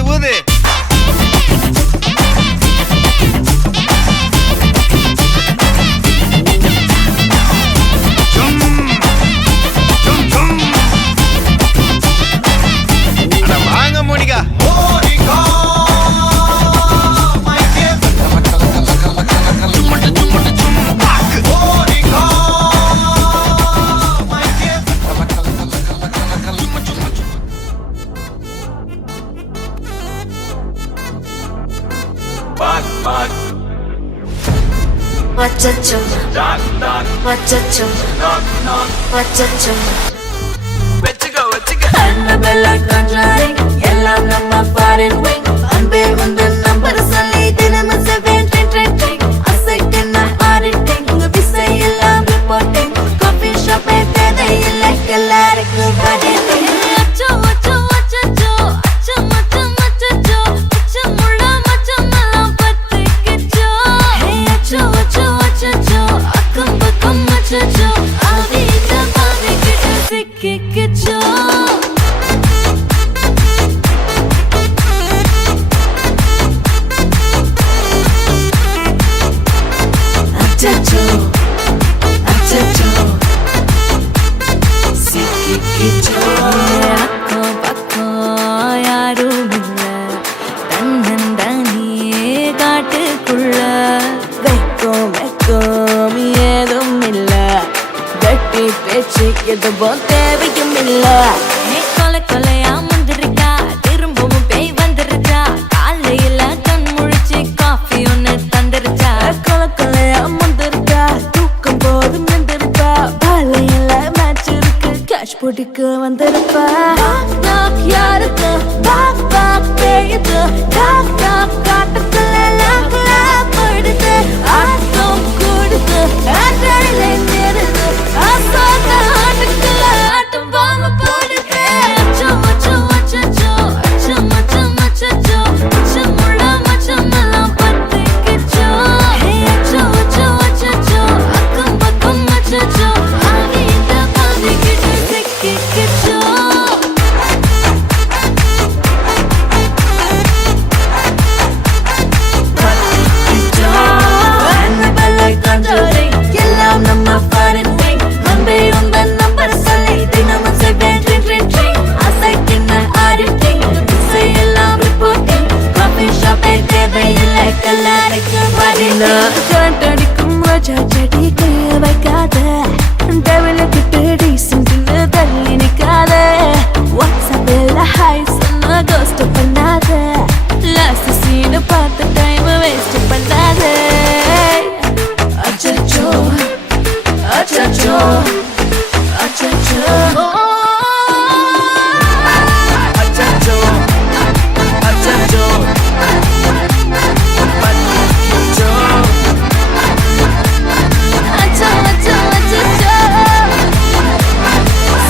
ஊது ஊது வாங்க Monica Wachacho, wachacho, wachacho. Annabella contraring, yellam namma foreign wing. Anbe undu number solli dinam 7 asaikenna auditing. Visai ellam reporting. Coffee shop e thede illa kellarikku vadini. Acho acho wachacho, acho macho machacho. Acho mulla macho mallam pattikcho. Hey acho acho wachacho, akkam pakkam machacho. Avita pavikittu sikkikcho. Achacho, achacho, sikkikcho. Akko pakko yarum illa, tannandaniye kaattukulla. Vekkom vekkom edum illa, vetti pechu eduvum theviyum illa. Hey kole koleya mundirikka, thirumbavum pei vandirucha. Kaalayila kan mulichi coffee onnu thandirucha. Kole koleya mundirikka, thookam bodum nindiripa. Baalayila match irukku, cash podikku vandiruppa. Knock knock yarukku, knock knock peyudhu. Knock knock kaattukulla lock lock padudhu. Aatham kududhu, aadale nirudhu. Asana aatukkulla aatam vaama podudhu. Acho acho achacho, acho macho machacho. Acho mulla macho mallam pattikcho. Hey acho acho achacho, akkam pakkam machacho. Avita pavikittu sikkikcho. Annabella conjuring, yellam namma foreign wing. Anbe undu number solli dinam 7 asaikenna auditing. Visai ellam reporting. Coffee shop e thede illa kellarikku vadina. Kantadikum vachachadi kaiya vaikada. Devil kittu decent nu thalli nikada. WhatsApp illa hi sonna ghost pannada. Last scene paatha time waste pannada. Achacho, achacho, achacho. அச்சச்சோ அச்சச்சோ பத்திக்கிச்சோ Acho acho achacho,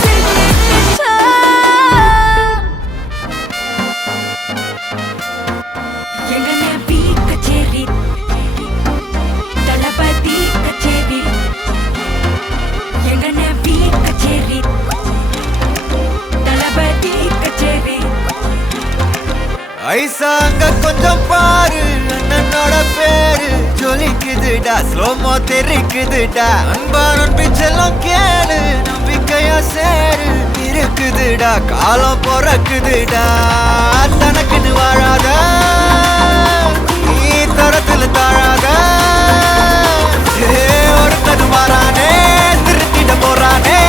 sikkikcho. எங்கனே பீ கச்சேரி தளபதி கச்சேரி எங்கனே பீ கச்சேரி தளபதி கச்சேரி ஐசா அங்க கொஞ்சம் பாரு அண்ணனோட பேரு ஜொலிக்குதுடா ஸ்லோமோ தெரிக்குதுடா அன்பானன் பிச்செல்லாம் கேளு நம்பிக்கையா சேரு இருக்குதுடா காலம் பிறக்குதுடா தனக்குன்னு வாழாத நீ தரத்துல தாழாத ஒருத்தது மாறானே திருத்திட போறானே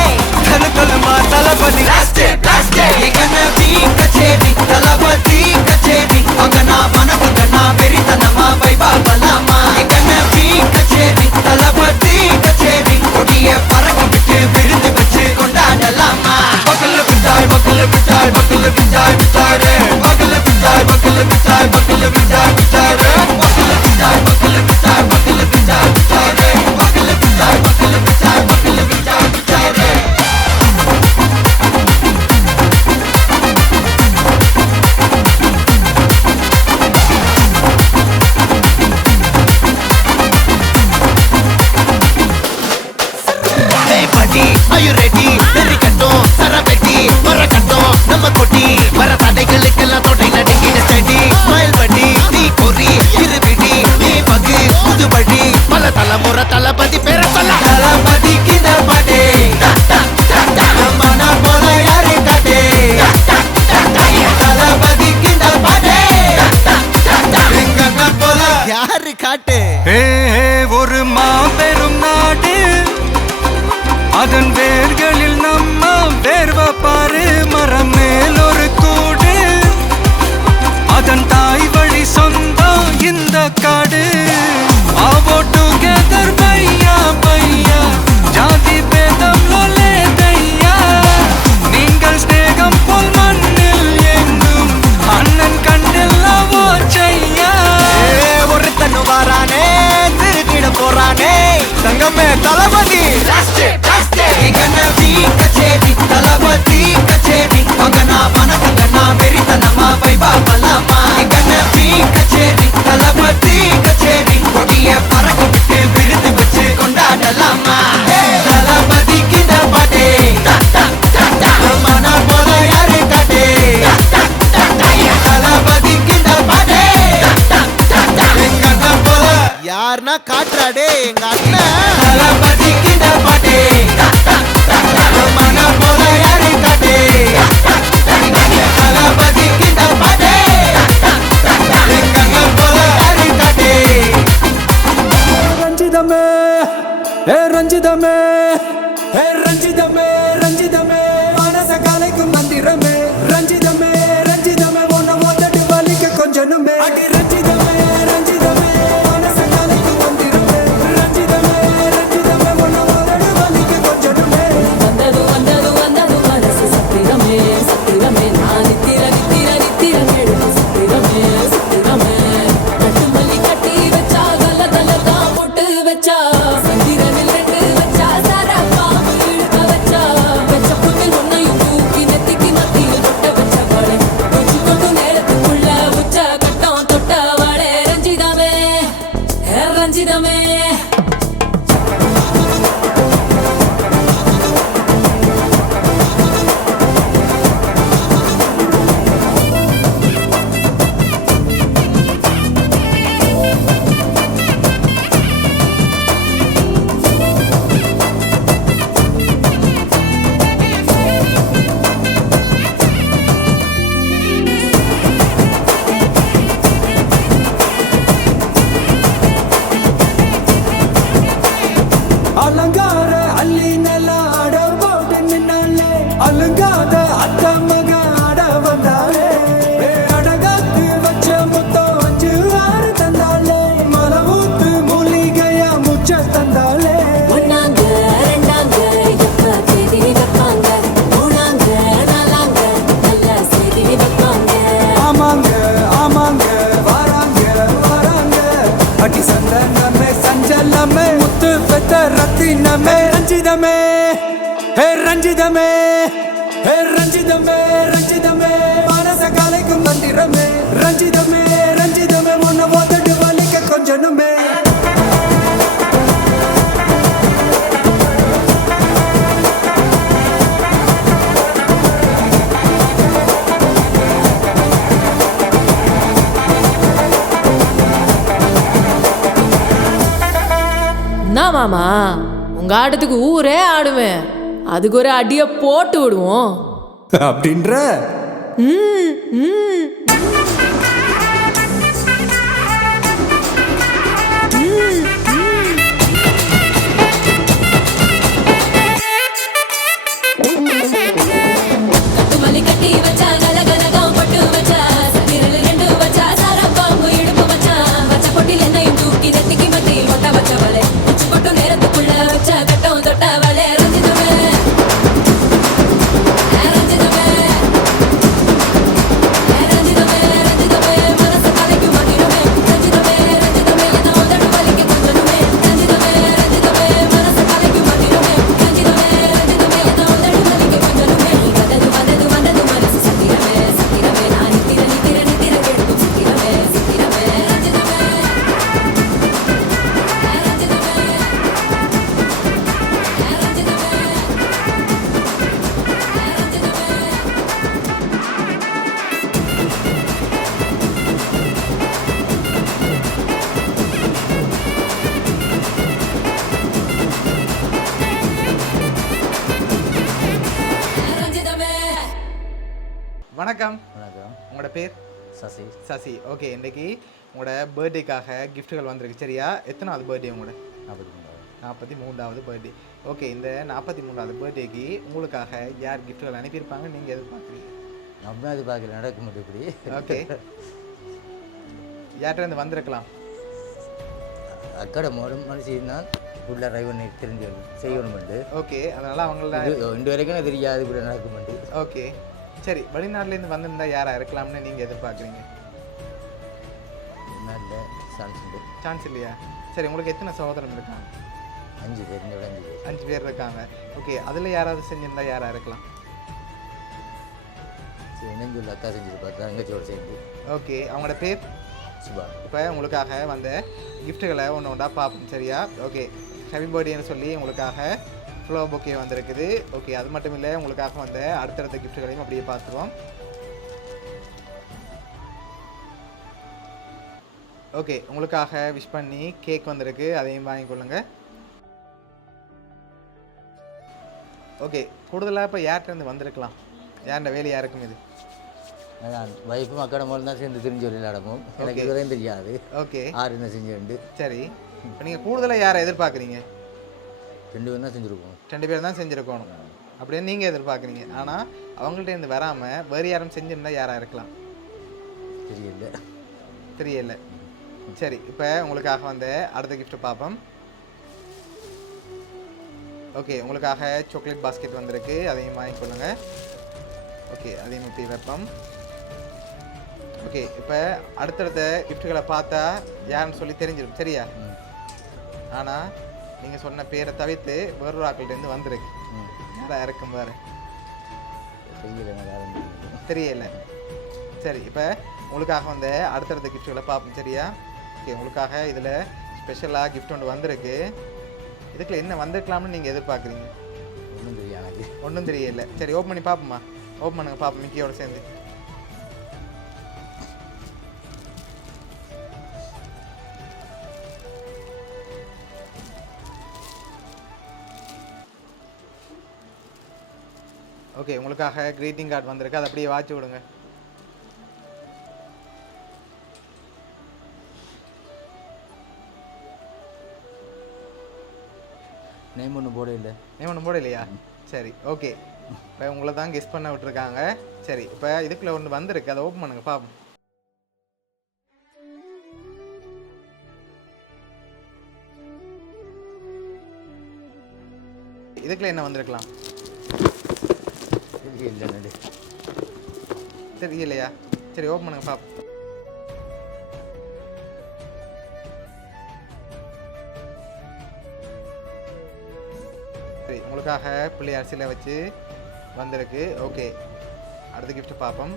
கலு கலுமா தளபதி கச்சேரி தளபதி கச்சேரி அங்கனா மனபுதனா வெறித்தனமா வைபா பலாமா கச்சேரி தளபதி கச்சேரி கொடிய பறக்க விட்டு விருந்து வச்சு கொண்டாடலாமா பக்கல்ல விட்டாய் பக்கல்ல விட்டாய் பக்கல்ல விட்டாய் விட்டாரே பக்கல்ல விட்டாய் பக்கல்ல விட்டாய் பக்கல்ல விட்டாய் விட்டாரே பக்கல்ல விட்டாய் பக்கல்ல விட்டாய் பக்கல்ல விட்டாய் விட்டாரே பக்கல்ல விட்டாய் பக்கல்ல விட்டாய் பக்கல்ல விட்டாய் விட்டாரே Are you ready? Very கட்டும் சரவெட்டி வர கட்டும் நம்ம கொட்டி வர தடைகளுக்கெல்லாம் தொடை நடுங்கிட காட்டு ஒரு மாபெரும் நாடு அதன் வேர்களில் நம்ம வேர்வ பாரு மரம் மேல் ஒரு கூடு அதன் தாய் வழி சொந்தம் இந்த காடு ஆவோ டுகெதர் பையா பையா ஜாதி பேதம் லோலே தையா நீங்கள் ஸ்நேகம் போல் மண்ணில் எங்கும் அண்ணன் கண்டில்லவோ செய்யா ஒருத்தனு வாரானே திருத்திட போறானே தங்கமே தளபதி கச்சேரி தளபதி கச்சேரி மகனா மனசங்கனா வெறித்தனமா வைபா பலமா கச்சேரி தளபதி கச்சேரி கொடிய பறக்க விட்டு விருது வச்சு கொண்டாடலாமா தளபதி கிட்ட பாட்டே மன போல யாரு காட்டே தளபதி கிட்ட பாட்டே எங்க அண்ணன் போல யாருன்னா காட்டுறாடே எங்க அண்ணன் தளபதி கிட்ட பாட்டே மன போல யாரு காட்டே தளபதி கிட்ட பாட்டே எங்க அண்ணன் போல யாரு காட்டே ரஞ்சிதமே ரஞ்சிதமே ரஞ்சிதமே ரஞ்சிதமே மனச கலைக்கும் மந்திரமே ரஞ்சிதமே ரஞ்சிதமே உன்னை மொத்தட்டு வலிக்க கொஞ்சனுமே அடி ரஞ்சிதமே ரஞ்சிதமே மனச கலைக்கும் மந்திரமே ரஞ்சிதமே ரஞ்சிதமே உன்னை மொத்தட்டு வலிக்க கொஞ்சனுமே வந்தது வந்தது வந்தது மனசு சத்திரமே சத்திரமே நான் நித்திர நித்திர நித்திர கேடு சத்திரமே சத்திரமே கட்டு மல்லி கட்டி வச்சா கல கல தான் போட்டு வச்சா சந்திரனில் ரெண்டு வச்சா சாரா பாம்பு இழுக்க வச்சா வச்ச புண்ணில் ஒன்னையும் தூக்கி நெத்திக்கு மத்தியில் தொட்ட வச்ச வாழை கொஞ்சி கொண்டு நேரத்துக்குள்ள உச்ச கட்டம் தொட்ட வாழை ரஞ்சிதமே ரஞ்சிதமே அலங்கார அள்ளி நல்ல ஆட போட்டு நின்னாலே அலங்காத அத்த மக ஆட வந்தாலே அடகாத்து வச்ச முத்தம் வச்சு ஆறு தந்தாலே மலவூத்து மூலிகையா முச்ச தந்தாலே ஒன்னாங்க ரெண்டாங்க எப்ப தேதி வைப்பாங்க மூணாங்க நாலாங்க நல்ல செய்தி வைப்பாங்க ஆமாங்க ஆமாங்க வராங்க வராங்க அடி சந்தனமே சஞ்சலமே முத்து பெத்த ரத்தினமே ரஞ்சிதமே ரஞ்சிதமே ரஞ்சிதமே ரஞ்சிதமே மனச கலைக்கும் மந்திரமே ரஞ்சிதமே ரஞ்சிதமே உன்னை ஓத்தட்டு வலிக்க கொஞ்சனுமே என்ன மாமா உங்க ஆட்டத்துக்கு ஊரே ஆடுவேன் அதுக்கு ஒரு அடிய போட்டு விடுவோம் அப்படின்ற ம், ம். கட்டுமல்லி கட்டி வச்சா கலகலகம் பட்டு வச்சா சந்திரல் ரெண்டு வச்சா சாரா பாம்பு இடுப்பு வச்சா வச்ச பொட்டில் என்னையும் தூக்கி நெத்திக்கு மத்தியில் கொட்ட வச்ச வலை உச்சி கொட்டும் நேரத்துக்குள்ள வச்ச கட்டம் தொட்ட வலை ரஞ்சிதமே ரஞ்சிதமே ரஞ்சிதமே சசி சசி. ஓகே, இன்றைக்கி உங்களோட பர்த்டேக்காக கிஃப்ட்டுகள் வந்திருக்கு சரியா? எத்தனாவது பர்த்டே உங்களோட? 43வது பர்த்டே. ஓகே, இந்த 43வது பர்த்டேக்கு உங்களுக்காக யார் கிஃப்ட்டுகள் அனுப்பியிருப்பாங்க நீங்கள் எதிர்பார்க்குறீங்க? நம்ம அது பார்க்கல நடக்க முடியும் இப்படி. ஓகே, யார்கிட்ட இருந்து வந்திருக்கலாம்? அக்கடை மனுஷன் தான் உள்ள டிரைவர் தெரிஞ்சு செய்யணுமெண்டு. ஓகே, அதனால் அவங்கள ரெண்டு வரைக்கும் எனக்கு தெரியாது இப்படி நடக்குமெண்டு. ஓகே, சரி. வெளிநாட்டிலேருந்து வந்திருந்தா யாராக இருக்கலாம்னு நீங்கள் எதிர்பார்க்குறீங்க? நல்ல சான்ஸ் இல்லையா? சரி, உங்களுக்கு எத்தனை சகோதரன் இருக்காங்க? 5 பேர். 5 பேர் இருக்காங்க. ஓகே, அதில் யாராவது செஞ்சிருந்தா யாராக இருக்கலாம்? நெஞ்சுள்ள அக்கா செஞ்சது பார்த்தா தங்கச்சியோட சேர்ந்து. ஓகே, அவங்களோட பேர் சுபா. இப்போ உங்களுக்காக வந்த கிஃப்ட்டுகளை ஒன்று ஒன்றா பார்ப்போம் சரியா? ஓகே, ஹாப்பி பர்த்டேன்னு சொல்லி உங்களுக்காக ஃப்ளோ பொக்கே வந்திருக்குது. ஓகே, அது மட்டும் இல்லை, உங்களுக்காக வந்த அடுத்தடுத்த கிஃப்ட்டுகளையும் அப்படியே பார்த்துருவோம். ஓகே, உங்களுக்காக விஷ் பண்ணி கேக் வந்திருக்கு, அதையும் வாங்கிக்கொள்ளுங்க. ஓகே, கூடுதலாக இப்போ யார்கிட்டருந்து வந்திருக்கலாம்? யார்ட வேலையாக இருக்கும் இது? வைஃபும் அக்கடை மூலம் தான் சேர்ந்து தெரிஞ்சு விளையாடமும் எனக்கு இதுவரையும் தெரியாது. ஓகே, ஆறு என்ன செஞ்சு. சரி, இப்போ நீங்கள் கூடுதலாக யாரை எதிர்பார்க்குறீங்க? 2 பேர் தான் செஞ்சுருக்கோம். 2 பேர் தான் செஞ்சுருக்கணும் அப்படின்னு நீங்கள் எதிர்பார்க்குறீங்க. ஆனால் அவங்கள்ட்ட இருந்து வராமல் வேறு யாரும் செஞ்சுருந்தா யாராக இருக்கலாம்? தெரியல. சரி, இப்போ உங்களுக்காக வந்த அடுத்த கிஃப்ட்டை பார்ப்போம். ஓகே, உங்களுக்காக சாக்லேட் பாஸ்கெட் வந்திருக்கு, அதையும் வாங்கிக்கொள்ளுங்க. ஓகே, அதையும் இப்படி வைப்போம். ஓகே, இப்போ அடுத்தடுத்த கிஃப்ட்டுகளை பார்த்தா யாருன்னு சொல்லி தெரிஞ்சிடும் சரியா? ஆனால் நீங்கள் சொன்ன பேரை தவிர்த்து வேறொரு ஆக்கள்கிட்டேருந்து வந்திருக்கு. யாராக இருக்கும் வேறு? தெரியல. சரி, இப்போ உங்களுக்காக வந்த அடுத்தடுத்த கிஃப்ட்டுகளை பார்ப்போம் சரியா? ஓகே, உங்களுக்காக இதில் ஸ்பெஷலாக கிஃப்ட் ஒன்று வந்திருக்கு. இதுக்குள்ள என்ன வந்திருக்கலாம்னு நீங்கள் எதிர்பார்க்குறீங்க? ஒன்றும் தெரியல. சரி, ஓப்பன் பண்ணி பார்ப்போம்மா. ஓப்பன் பண்ணுங்க பார்ப்போம் மிக்கியோட சேர்ந்து. ஓகே, உங்களுக்காக க்ரீட்டிங் கார்டு வந்திருக்கு, அதை அப்படியே வாட்சி விடுங்க. நேம் ஒன்றும் போட இல்லையா? சரி, ஓகே. இப்போ உங்களை தான் கெஸ் பண்ண விட்டுருக்காங்க. சரி, இப்போ இதுக்குள்ள ஒன்று வந்திருக்கு, அதை ஓப்பன் பண்ணுங்க பார்ப்போம். இதுக்குள்ள என்ன வந்திருக்கலாம்? தெரியலையா? சரி, ஓப்பன் பண்ணுங்க பார்ப்போம். சரி, உங்களுக்காக பிள்ளையார் சிலை வச்சு வந்திருக்கு. ஓகே, அடுத்த கிஃப்ட் பார்ப்போம்.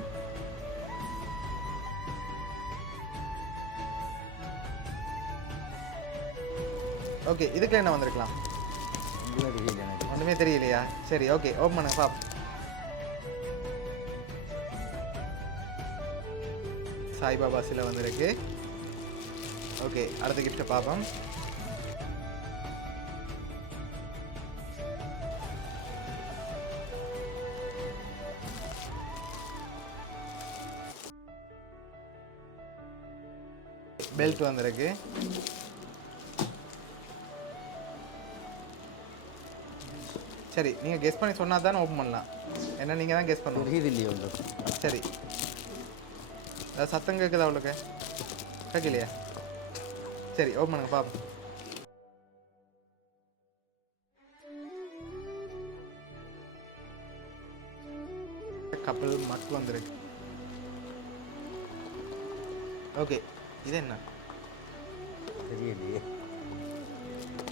ஓகே, இதுக்கு என்ன வந்திருக்கலாம்? ஒன்றுமே தெரியலையா? சரி, ஓகே, ஓப்பன் பண்ணுங்க பார்ப்போம். சாய்பாபா சிலை வந்திருக்கு. ஓகே, அடுத்த கிஃப்ட்டை பார்ப்போம். பெல்ட் வந்திருக்கு. சரி, நீங்கள் கெஸ் பண்ணி சொன்னா தானே ஓப்பன் பண்ணலாம். என்ன நீங்கள் தான் கெஸ் பண்ணணும். சரி, அதாவது சத்தம் கேட்குதா அவளுக்கு? கேட்கலையா? சரி, ஓப்பன் பண்ணுங்க பார்ப்போம். கப்பல் மக்கு வந்திருக்கு. ஓகே, இது என்ன? தெரியலையே.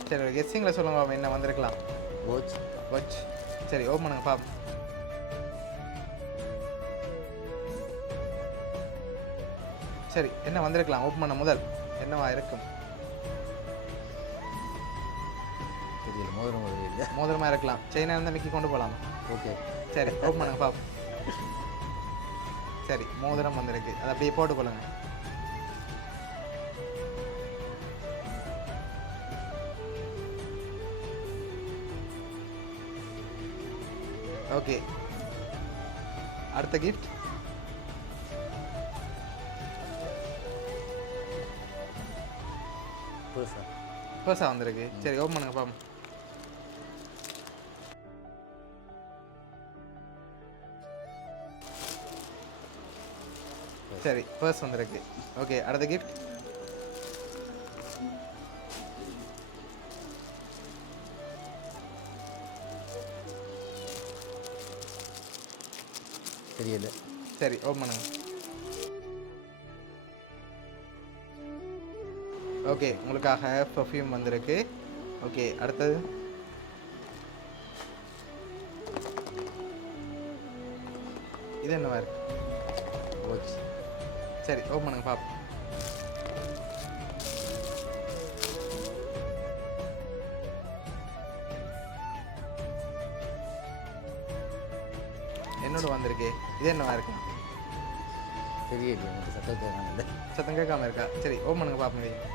சரி, கெஸ்ஸிங்கில் சொல்லுங்க என்ன வந்திருக்கலாம்? வாட்ச். சரி, ஓப்பன் பண்ணுங்க பார்ப்போம். சரி, என்ன வந்திருக்கலாம்? ஓப்பன் பண்ண முதல் என்னவா இருக்கும்? மோதிரமா இருக்கலாம். செயினா இருந்தால் மிக்கி கொண்டு போகலாமா? ஓகே, சரி, ஓப்பன் பண்ணுங்க பார்ப்போம். சரி, மோதிரம் வந்திருக்கு, அதை அப்படியே போட்டுக்கொள்ளுங்க. ஓகே, அடுத்த கிஃப்ட். புதுசா புதுசாக வந்திருக்கு. சரி ஓப்பன் பண்ணுங்க பாப்போம். சரி பர்ஸ் வந்திருக்கு. ஓகே அடுத்த கிஃப்ட். தெரியல. சரி ஓப்பன் பண்ணுங்க. ஓகே உங்களுக்காக பர்ஃப்யூம் வந்திருக்கு. ஓகே அடுத்தது. இது என்னவா இருக்கு? வாட்ச். சரி ஓப்பன் பண்ணுங்க பாப்போம். என்னோட வந்திருக்கு. இது என்னவா இருக்கு? தெரியல, எனக்கு சத்தத்தை காணல. சத்தம் கேட்காம இருக்கா? சரி ஓப்பன் பண்ணுங்க பாப்போம். இது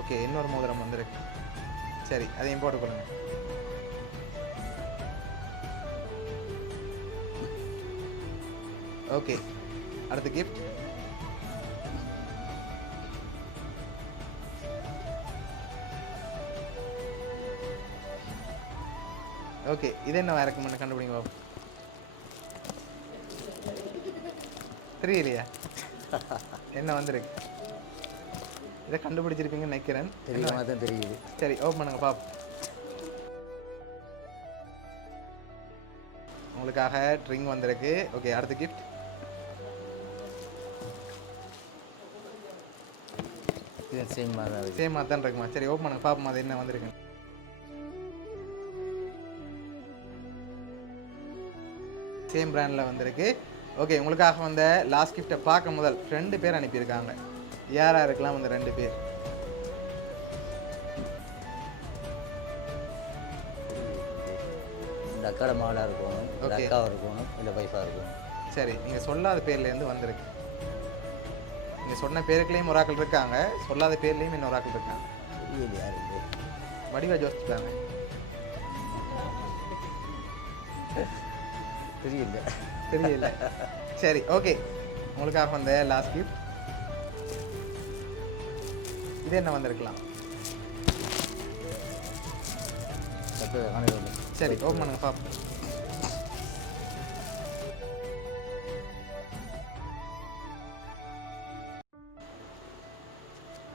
ஓகே இன்னொரு மோதிரம் வந்திருக்கு. சரி அதையும் போட்டுக்கொள்ளுங்க. ஓகே அடுத்த கிஃப்ட். ஓகே இது என்னவா இருக்கும்னு கண்டுபிடிங்க பாப்போம். தெரியலையா? என்ன வந்திருக்கு? இதை கண்டுபிடிச்சிருப்பீங்கன்னு நினைக்கிறேன். தெரியாம தான் தெரியுது. சரி ஓப்பன் பண்ணுங்க பாப்போம். உங்களுக்காக ட்ரிங்க் வந்திருக்கு. ஓகே அடுத்த கிஃப்ட். இது சேம் மாதிரி தான் இருக்கு. சேமாக தான் இருக்குமா? சரி ஓப்பன் பண்ணுங்க பாப்போம் அது என்ன வந்திருக்கு. சேம் பிராண்டில் வந்திருக்கு. ஓகே உங்களுக்காக வந்த லாஸ்ட் கிஃப்ட்டை பார்க்க முதல் 2 பேர் அனுப்பியிருக்காங்க. யாராக இருக்கலாம் அந்த 2 பேர்? இந்த அக்காட மாடாக இருக்கணும், இந்த Okay. அக்காவாக இருக்கணும், இல்லை வைஃபாக இருக்கணும். சரி நீங்கள் சொல்லாத பேர்லேருந்து வந்திருக்கு. நீங்கள் சொன்ன பேருக்குலேயும் ஒரு ஆக்கள் இருக்காங்க, சொல்லாத பேர்லேயும் இன்னொரு ஆக்கள் இருக்காங்க. தெரியல யாருக்கு. வடிவா யோசிச்சுட்டாங்க. தெரியல. தெரியல. சரி ஓகே உங்களுக்காக வந்த லாஸ்ட் கிஃப்ட். இது என்ன வந்திருக்கலாம்? சத்தத்தை காணல. சரி ஓப்பன் பண்ணுங்க பாப்போம்.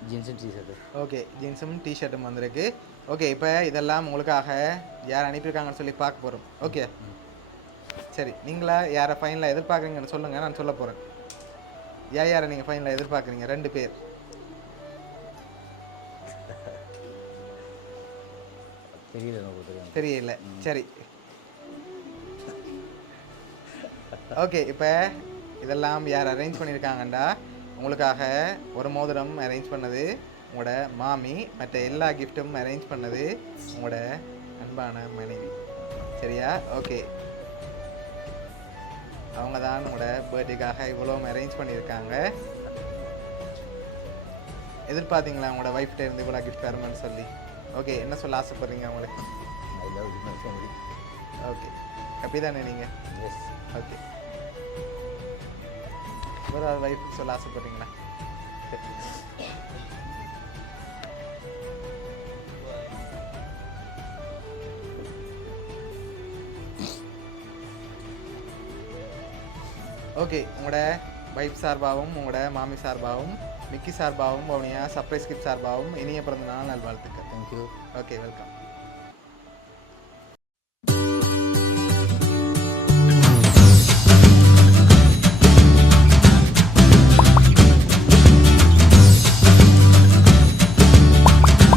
ஜீன்ஸும் டிஷர்ட்டு. ஓகே ஜீன்ஸும் டிஷர்ட்டும் வந்திருக்கு. ஓகே இப்போ இதெல்லாம் உங்களுக்காக யார் அனுப்பியிருக்காங்கன்னு சொல்லி பார்க்க போகிறோம். ஓகே சரி நீங்களா யாரை ஃபைனலாக எதிர்பார்க்குறீங்கன்னு சொல்லுங்கள், நான் சொல்ல போகிறேன். யாரை நீங்கள் ஃபைனலாக எதிர்பார்க்குறீங்க? 2 பேர். தெரியல, நமக்கு தெரியும். தெரியல. சரி ஓகே இப்போ இதெல்லாம் யார் அரேஞ்ச் பண்ணியிருக்காங்கண்டா, உங்களுக்காக ஒரு மோதிரம் அரேஞ்ச் பண்ணது உங்களோட மாமி, மற்ற எல்லா கிஃப்ட்டும் அரேஞ்ச் பண்ணது உங்களோட அன்பான மனைவி. சரியா? ஓகே அவங்க தான் உங்களோட பர்த்டேக்காக இவ்வளோ அரேஞ்ச் பண்ணியிருக்காங்க. எதிர்பார்த்தீங்களா உங்களோட ஒய்ஃப்கிட்ட இருந்து இவ்வளோ கிஃப்ட் தருமான்னு சொல்லி? ஓகே என்ன சொல்ல ஆசைப்படுறீங்க அவங்களுக்கு? I love you my family. Okay happy தானே நீங்கள்? எஸ். ஓகே ஒரு ஒய்ஃபுக்கு சொல்ல ஆசைப்படுறீங்களா? ஓகே உங்களோட வைஃப் சார்பாகவும் உங்களோட மாமி சார்பாகவும் மிக்கி சார்பாகவும் வவுனியா சர்ப்ரைஸ் கிஃப்ட் சார்பாகவும் இனிய பிறந்த நாள் நல்வாழ்த்துக்கள். தேங்க்யூ. Okay welcome.